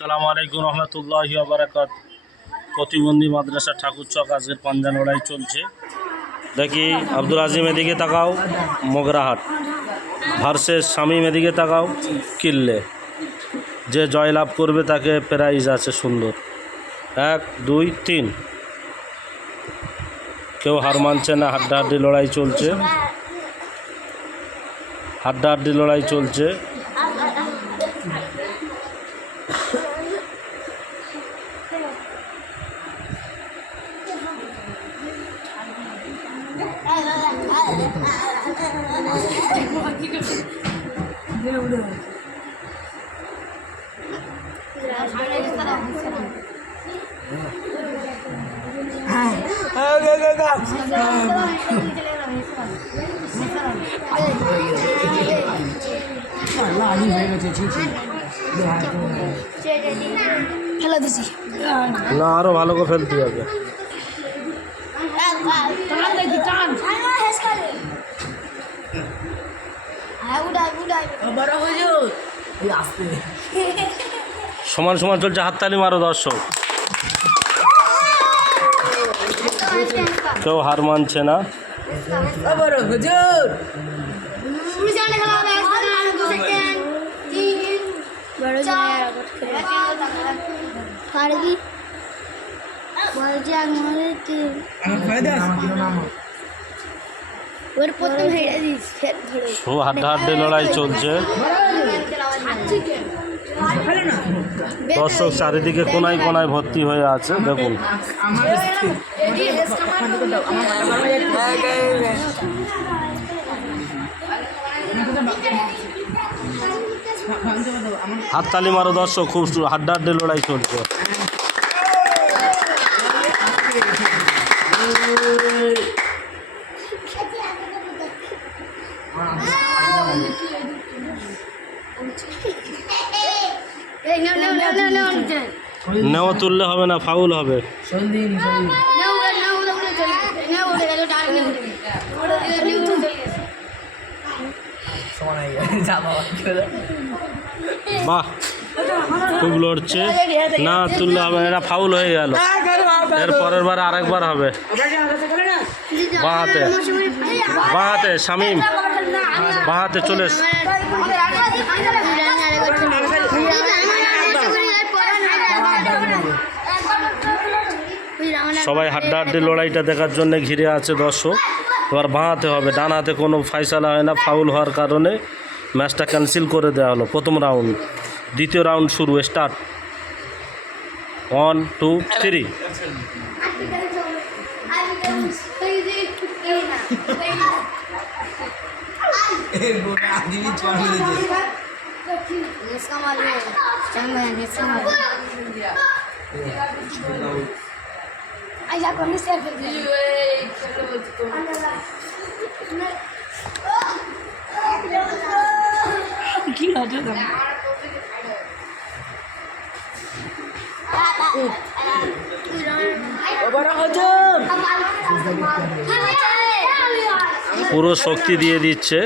আসসালামু আলাইকুম রহমতুল্লাহি ওয়া বারাকাত। প্রতিবন্ধী মাদ্রাসা ঠাকুরচক আজকের পাঞ্জা লড়াই চলছে। দেখি আব্দুল আজিম এদিকে তাকাও, মোগরাহাট ভার্সেস শামীম এদিকে তাকাও, কিল্লে। যে জয়লাভ করবে তাকে প্রাইজ আছে সুন্দর। 1 2 3। কেউ হার মানছে না, হাড্ডাহাড্ডি লড়াই চলছে, হাড্ডাহাড্ডি লড়াই চলছে। না, আরো ভালো করে ফেলতে হবে। সমান সমান চলছে, হাততালি মারো দর্শক। কেউ হার মানছে না। হাড্ডাহাড্ডি লড়াই চলছে। দর্শক চারিদিকে কোনায় কোনায় ভর্তি হয়ে আছে, দেখুন। হাততালি মারো দর্শক, খুব হাড্ডাহাড্ডি লড়াই চলছে। নেওয়া তুললে হবে না, ফাউল হবে। বাহ, খুব লড়ছে। না তুললে হবে, এটা ফাউল হয়ে গেল। এর পরের বার আরেকবার হবে। বাঁহাতে বাঁহাতে শামীম, বাঁহাতে চলে। সবাই হাড্ডাহাড্ডি লড়াইটা দেখার জন্য ঘিরে আছে দর্শক। এবার বাঁহাতে হবে, ডান হাতে কোনো ফাইসালা হয় না। ফাউল হওয়ার কারণে ম্যাচটা ক্যান্সেল করে দেওয়া হলো। প্রথম রাউন্ড, দ্বিতীয় রাউন্ড শুরু, স্টার্ট। 1 2 3। পুরো শক্তি দিয়ে দিচ্ছে।